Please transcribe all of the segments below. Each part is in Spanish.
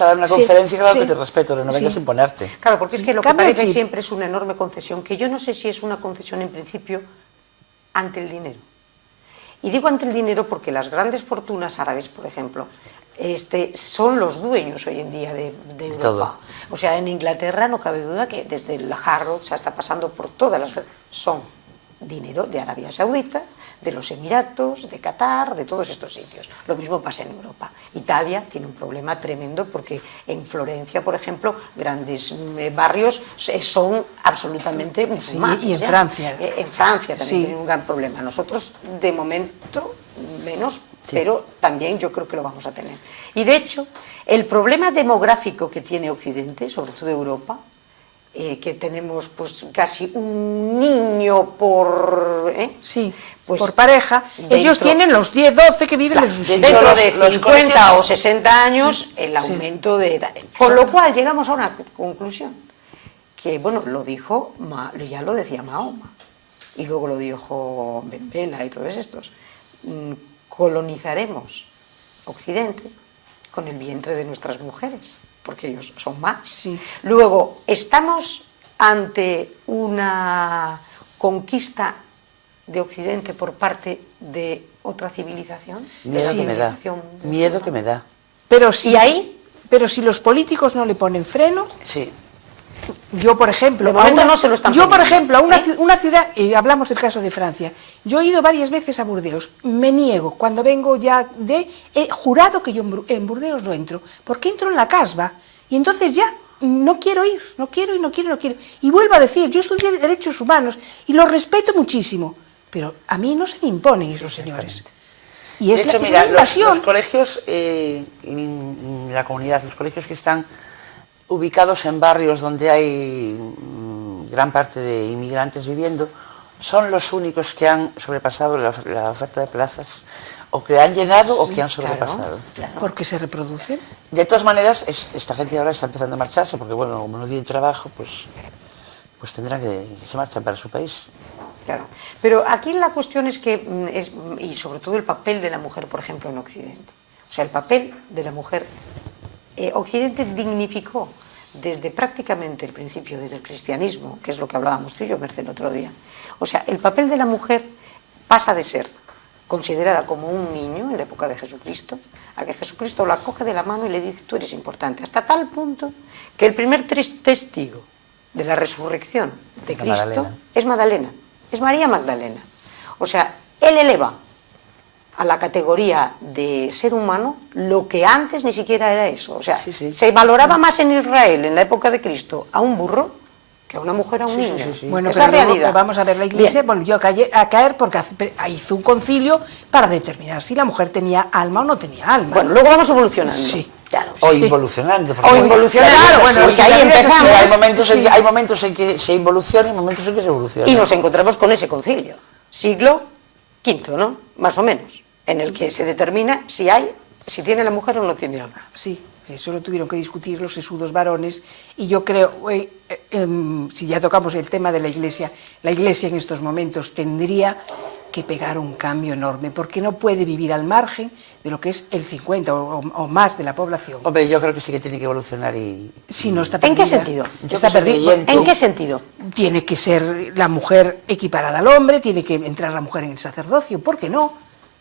a dar una conferencia, claro sí. que te respeto, pero no vengas a imponerte. Claro, porque es que lo que Cambia el parece chip. siempre es una enorme concesión, que yo no sé si es una concesión en principio ante el dinero. Y digo ante el dinero porque las grandes fortunas árabes, por ejemplo, son los dueños hoy en día de Europa. Todo. O sea, en Inglaterra no cabe duda que desde el Harrods hasta pasando por todas las... son dinero de Arabia Saudita, de los Emiratos, de Qatar, de todos estos sitios. Lo mismo pasa en Europa. Italia tiene un problema tremendo porque en Florencia, por ejemplo, grandes barrios son absolutamente musulmanes. Sí, y en Francia. En Francia también Sí. tienen un gran problema. Nosotros, de momento, menos, pero también yo creo que lo vamos a tener. Y de hecho, el problema demográfico que tiene Occidente, sobre todo Europa, que tenemos pues casi un niño por... Sí, pues, por pareja, ellos tienen los 10, 12 que viven en sus hijos. dentro de los 50 colegios, o 60 años, el aumento de edad. Con lo cual llegamos a una conclusión, que bueno, lo dijo, ya lo decía Mahoma, y luego lo dijo Ben Bella y todos estos. Colonizaremos Occidente con el vientre de nuestras mujeres, porque ellos son más. Sí. Luego, estamos ante una conquista de Occidente por parte de otra civilización. Miedo que me da. Miedo que me da. Pero si, Y ahí, pero si los políticos no le ponen freno, Sí. yo por ejemplo, De momento no se lo están yo por poniendo, ejemplo, a ¿eh? una ciudad, y hablamos del caso de Francia, yo he ido varias veces a Burdeos, me niego, cuando vengo ya he jurado que yo en Burdeos no entro, porque entro en la casba, y entonces ya no quiero ir, no quiero. Y vuelvo a decir, yo estudié Derechos Humanos y los respeto muchísimo, pero a mí no se me imponen esos señores. Y es, De hecho, es mira, una invasión. los colegios, en la comunidad, los colegios que están ubicados en barrios donde hay gran parte de inmigrantes viviendo, son los únicos que han sobrepasado la oferta de plazas, o que han llenado o que han sobrepasado. claro. Porque se reproducen. De todas maneras, esta gente ahora está empezando a marcharse, porque bueno, como no tienen trabajo, pues tendrán que se marchan para su país. Claro. Pero aquí la cuestión es que, y sobre todo el papel de la mujer, por ejemplo, en Occidente. O sea, el papel de la mujer, Occidente dignificó desde prácticamente el principio, desde el cristianismo, que es lo que hablábamos tú y yo, Merced, el otro día. O sea, el papel de la mujer pasa de ser considerada como un niño en la época de Jesucristo, a que Jesucristo la coge de la mano y le dice, tú eres importante, hasta tal punto que el primer testigo de la resurrección de Cristo es Magdalena, es María Magdalena. O sea, él eleva a la categoría de ser humano lo que antes ni siquiera era eso. O sea, se valoraba más en Israel, en la época de Cristo, a un burro que a una mujer, a un niño. Bueno, es pero la luego, realidad. vamos a ver, la Iglesia volvió a caer porque hizo un concilio para determinar si la mujer tenía alma o no tenía alma. Bueno, luego vamos evolucionando. Sí. Claro. O Sí. involucionando. O involucionando. Claro, bueno, porque sí, ahí la vida es así. empezamos. Hay momentos en que se involuciona y momentos en que se evoluciona. Y nos encontramos con ese concilio, siglo V, ¿no? Más o menos, en el que se determina si tiene la mujer o no tiene alma. Sí, eso lo tuvieron que discutir los sesudos varones y yo creo, si ya tocamos el tema de la Iglesia en estos momentos tendría que pegar un cambio enorme porque no puede vivir al margen de lo que es el 50 o más de la población. Hombre, yo creo que sí que tiene que evolucionar y... Si no está ¿En perdida. qué sentido? Está perdida. ¿En qué sentido? Tiene que ser la mujer equiparada al hombre, tiene que entrar la mujer en el sacerdocio. ¿Por qué no?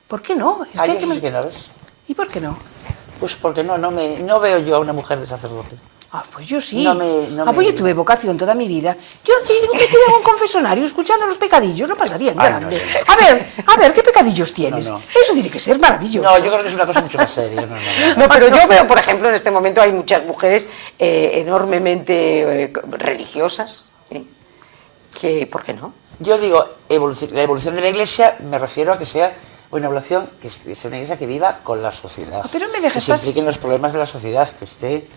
¿Por qué no? Es que hay sí que no ves. ¿Y por qué no? Pues porque no veo yo a una mujer de sacerdote. Ah, pues yo sí. Pues yo tuve vocación toda mi vida. Yo me quedé en un confesonario escuchando los pecadillos, no pasaría nada. No. A ver, ¿qué pecadillos tienes? No. Eso tiene que ser maravilloso. No, yo creo que es una cosa mucho más seria. No, pero yo veo, por ejemplo, en este momento hay muchas mujeres enormemente religiosas, que, ¿por qué no? Yo digo, la evolución de la Iglesia, me refiero a que sea una evolución, que sea una Iglesia que viva con la sociedad. Pero me dejas que se implique en los problemas de la sociedad, que esté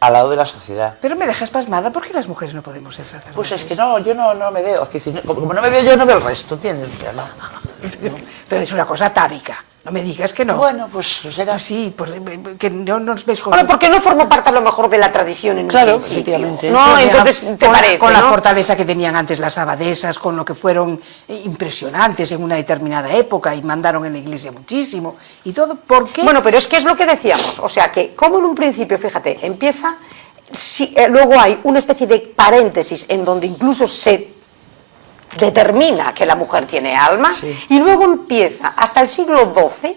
al lado de la sociedad. Pero me dejas pasmada, ¿por qué las mujeres no podemos ser sacerdotes? Pues es que no, yo no me veo. Es que como no me veo yo, no veo el resto, ¿entiendes? O sea, no. Pero es una cosa atávica. No me digas que no. Bueno, pues será. Pues sí, pues que no nos ves con... Bueno, porque no formó parte a lo mejor de la tradición en Claro, un principio, efectivamente. ¿no? Pues, Entonces, ¿te parece, con la no? fortaleza que tenían antes las abadesas, con lo que fueron impresionantes en una determinada época y mandaron en la iglesia muchísimo y todo, ¿por qué? Bueno, pero es que es lo que decíamos, o sea que como en un principio, fíjate, empieza, luego hay una especie de paréntesis en donde incluso se determina que la mujer tiene alma, sí, y luego empieza hasta el siglo XII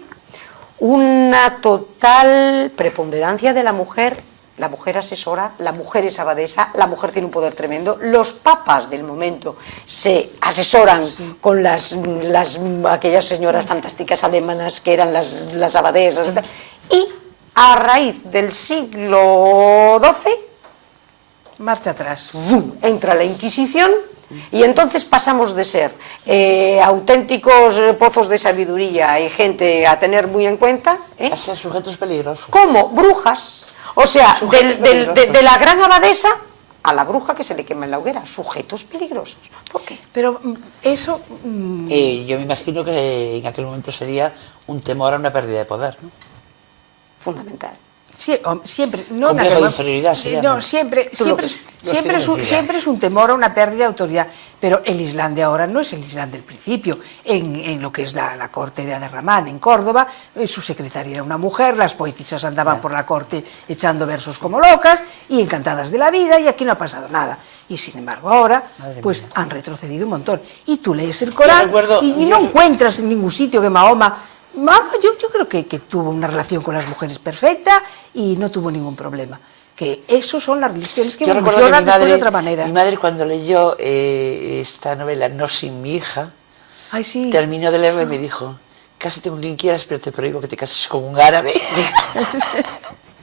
una total preponderancia de la mujer asesora, la mujer es abadesa, la mujer tiene un poder tremendo, los papas del momento se asesoran con aquellas señoras fantásticas alemanas que eran las abadesas, y a raíz del siglo XII Marcha atrás. ¡bum!, entra la Inquisición. Y entonces pasamos de ser auténticos pozos de sabiduría y gente a tener muy en cuenta, A ser sujetos peligrosos. como brujas, o sea, Sujetos peligrosos. de la gran abadesa a la bruja que se le quema en la hoguera, sujetos peligrosos. ¿Por qué? Pero eso... Yo me imagino que en aquel momento sería un temor a una pérdida de poder, ¿no? Fundamental. siempre, no Complejo nada, de inferioridad se llama. no, siempre es un temor a una pérdida de autoridad, pero el Islam de ahora no es el Islam del principio. En lo que es la corte de Aderramán en Córdoba, su secretaria era una mujer, las poetisas andaban por la corte echando versos como locas y encantadas de la vida, y aquí no ha pasado nada. Y sin embargo ahora pues han retrocedido un montón, y tú lees el Corán y no encuentras en ningún sitio que Mahoma... Yo creo que tuvo una relación con las mujeres perfecta y no tuvo ningún problema. Que esos son las religiones que evolucionan después de otra manera. Mi madre, cuando leyó esta novela No sin mi hija, Ay, sí. terminó de leerla y me dijo: cásate con quien quieras, pero te prohíbo que te cases con un árabe.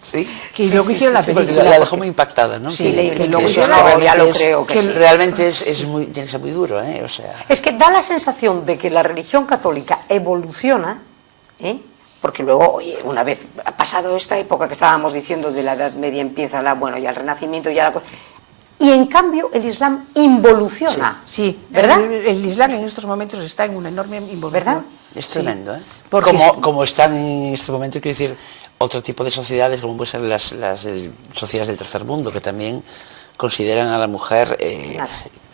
¿Sí? Que luego hicieron la película. Porque la dejó muy impactada, ¿no? Sí, que luego eso hicieron, ya lo realmente creo que sí. realmente tiene que ser muy duro, ¿eh? O sea... Es que da la sensación de que la religión católica evoluciona, porque luego, oye, una vez pasado esta época que estábamos diciendo de la Edad Media, empieza ya el Renacimiento, ya la cosa... Y en cambio el Islam involuciona. Sí, ¿verdad? El Islam en estos momentos está en una enorme involución. ¿Verdad? Es tremendo, ¿eh? Porque Como están en este momento, quiero decir, otro tipo de sociedades, como pueden ser las sociedades del tercer mundo, que también consideran a la mujer,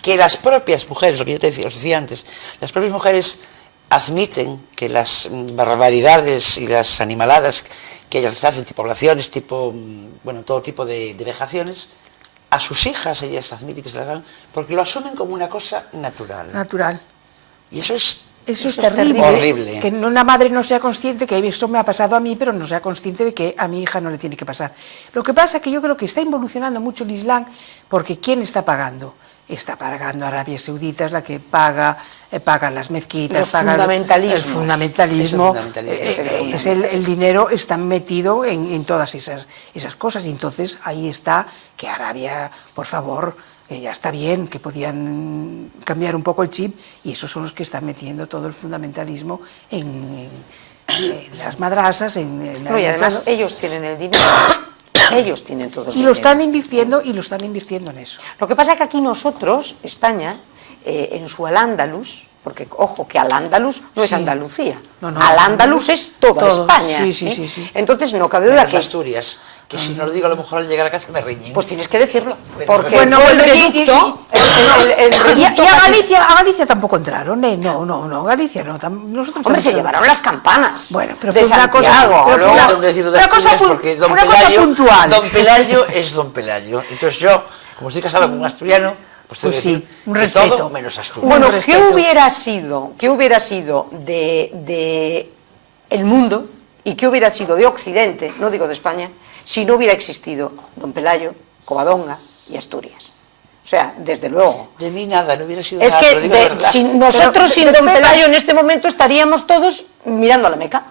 que las propias mujeres, lo que yo os decía antes, las propias mujeres admiten que las barbaridades y las animaladas que ellas hacen, tipo poblaciones, todo tipo de vejaciones, a sus hijas ellas admiten que se las hagan, porque lo asumen como una cosa natural. Natural. Y eso es terrible. Horrible. Que una madre no sea consciente que esto me ha pasado a mí, pero no sea consciente de que a mi hija no le tiene que pasar. Lo que pasa es que yo creo que está involucionando mucho el Islam, porque ¿quién está pagando? Está pagando Arabia Saudita, es la que paga las mezquitas, el fundamentalismo. El dinero está metido en todas esas cosas, y entonces ahí está que Arabia, por favor, ya está bien, que podían cambiar un poco el chip, y esos son los que están metiendo todo el fundamentalismo en las madrasas, y además ellos tienen el dinero. Ellos tienen todo el dinero. Y lo están invirtiendo en eso. Lo que pasa es que aquí nosotros, España, en su Al-Ándalus, porque ojo que Al-Ándalus no es Andalucía, Al-Ándalus es toda España. Sí. Entonos no cabe duda que Asturias, que si no lo digo a lo mejor al llegar a casa me riñen. Pues tienes que decirlo, porque bueno, el reducto... Y a Galicia tampoco entraron, no, Galicia no. Nosotros hombre, se llevaron las campanas. Bueno, pero de fue una Santiago, cosa... Tengo que decirlo de Asturias porque Don Pelayo es Don Pelayo. Entonces yo, como estoy casado con un asturiano, pues tengo que decir un que respeto. todo menos Asturias. Bueno, ¿qué hubiera sido de el mundo y qué hubiera sido de Occidente, no digo de España, si no hubiera existido Don Pelayo, Covadonga y Asturias? O sea, desde luego. De mí nada, no hubiera sido es nada, que pero digo de verdad. nosotros sin Don Pelayo en este momento estaríamos todos mirando a la Meca.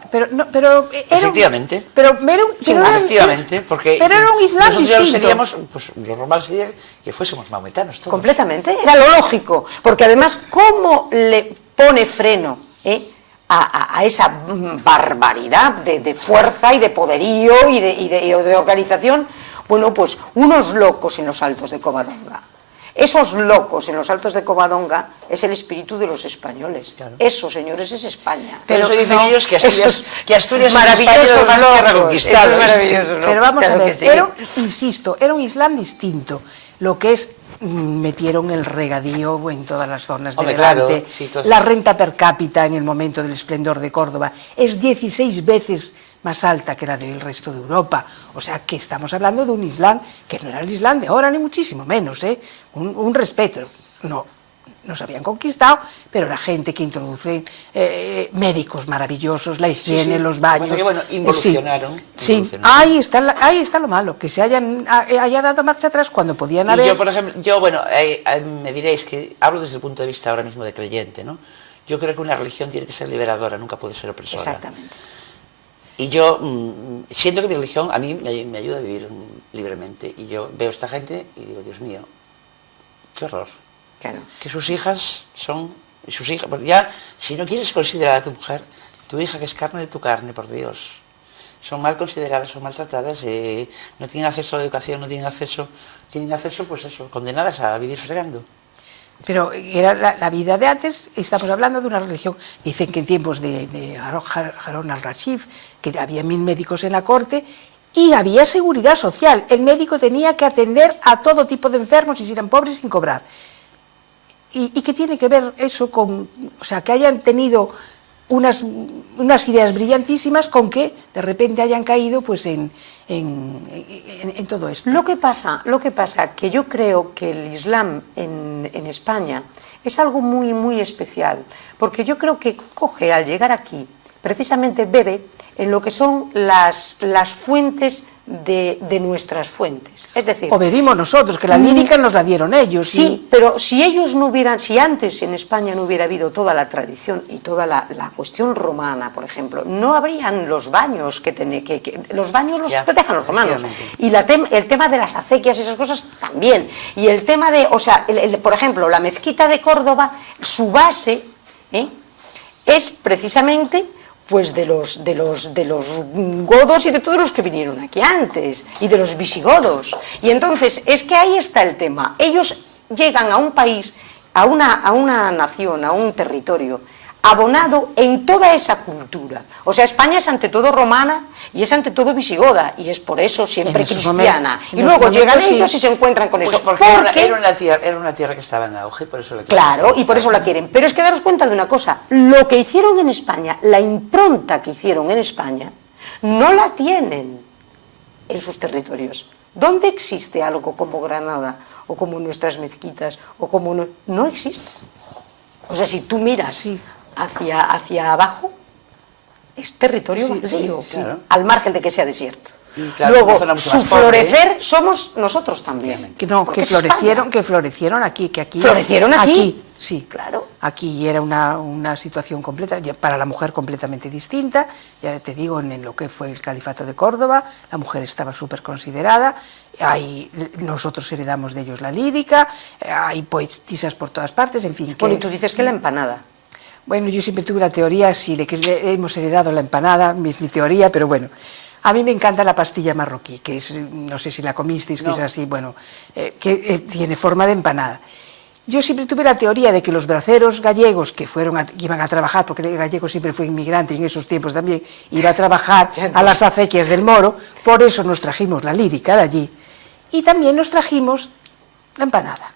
Efectivamente. Efectivamente, porque pero era un Islam nosotros ya distinto. Seríamos, pues lo normal sería que fuésemos maometanos todos. Completamente, era lo lógico, porque además, ¿cómo le pone freno a esa barbaridad de fuerza y de poderío y de organización? Bueno, pues unos locos en los Altos de Covadonga, Esos locos en los Altos de Covadonga es el espíritu de los españoles. Claro. Eso, señores, es España. Pero eso dicen no, ellos que Asturias es España maravillosos más tierra locos, conquistada. eso es maravilloso, locos, Pero vamos claro a ver, que sí. insisto, era un Islam distinto. Lo que es, metieron el regadío en todas las zonas de Hombre, Levante, claro, sí, la renta per cápita en el momento del esplendor de Córdoba es 16 veces más alta que la del resto de Europa. O sea que estamos hablando de un Islam que no era el Islam de ahora, ni muchísimo menos, ¿eh? Un respeto. No, nos habían conquistado, pero era gente que introduce médicos maravillosos, la higiene, Sí, los baños. Pasa que, bueno, involucionaron. Sí, Involucionaron. ahí está lo malo, que se haya dado marcha atrás cuando podían Y haber... yo, por ejemplo, me diréis que hablo desde el punto de vista ahora mismo de creyente, ¿no? Yo creo que una religión tiene que ser liberadora, nunca puede ser opresora. Exactamente. Y yo, siento que mi religión a mí me ayuda a vivir libremente. Y yo veo a esta gente y digo, Dios mío, qué horror. Claro. Que sus hijas son... Sus hijas, porque ya, si no quieres considerar a tu mujer, tu hija que es carne de tu carne, por Dios. Son mal consideradas, son maltratadas, no tienen acceso a la educación, tienen acceso, pues eso, condenadas a vivir fregando. Pero era la vida de antes, estamos hablando de una religión, dicen que en tiempos de Harón al-Rashid, que había 1000 médicos en la corte, y había seguridad social, el médico tenía que atender a todo tipo de enfermos y si eran pobres sin cobrar. ¿Y qué tiene que ver eso con, o sea, que hayan tenido unas ideas brillantísimas con que de repente hayan caído pues en todo esto? Lo que pasa, que yo creo que el Islam en España es algo muy, muy especial, porque yo creo que coge, al llegar aquí, precisamente bebe en lo que son las fuentes de nuestras fuentes. Es decir, o bebimos nosotros, que la lírica nos la dieron ellos. Sí, pero si ellos no hubieran, si antes en España no hubiera habido toda la tradición y toda la cuestión romana, por ejemplo, no habrían los baños los baños los protejan los romanos. Y el tema de las acequias y esas cosas también. Y el tema de, o sea, por ejemplo, la mezquita de Córdoba, su base es precisamente pues de los godos y de todos los que vinieron aquí antes, y de los visigodos. Y entonces, es que ahí está el tema. Ellos llegan a un país, a una nación, a un territorio, abonado en toda esa cultura. O sea, España es ante todo romana y es ante todo visigoda, y es por eso siempre cristiana. Y luego llegan ellos y se encuentran con eso. Porque era una tierra que estaba en auge, por eso la quieren. Claro, y por eso la quieren. Pero es que daros cuenta de una cosa, lo que hicieron en España, la impronta que hicieron en España, no la tienen en sus territorios. ¿Dónde existe algo como Granada, o como nuestras mezquitas, o como no existe? O sea, si tú miras hacia abajo, es territorio vacío, claro. al margen de que sea desierto. Y claro, luego, su florecer somos nosotros también. Que florecieron aquí, ¿Florecieron aquí? Sí, claro. Aquí era una situación completa, para la mujer completamente distinta, ya te digo, en lo que fue el califato de Córdoba, la mujer estaba súper considerada, nosotros heredamos de ellos la lírica, hay poetisas por todas partes, en fin. Bueno, y tú dices que la empanada. Bueno, yo siempre tuve la teoría, sí, de que hemos heredado la empanada, es mi teoría, pero bueno. A mí me encanta la pastilla marroquí, que es, no sé si la comisteis, que es así, bueno, que tiene forma de empanada. Yo siempre tuve la teoría de que los braceros gallegos que iban a trabajar, porque el gallego siempre fue inmigrante y en esos tiempos también iba a trabajar a las acequias del Moro, por eso nos trajimos la lírica de allí. Y también nos trajimos la empanada.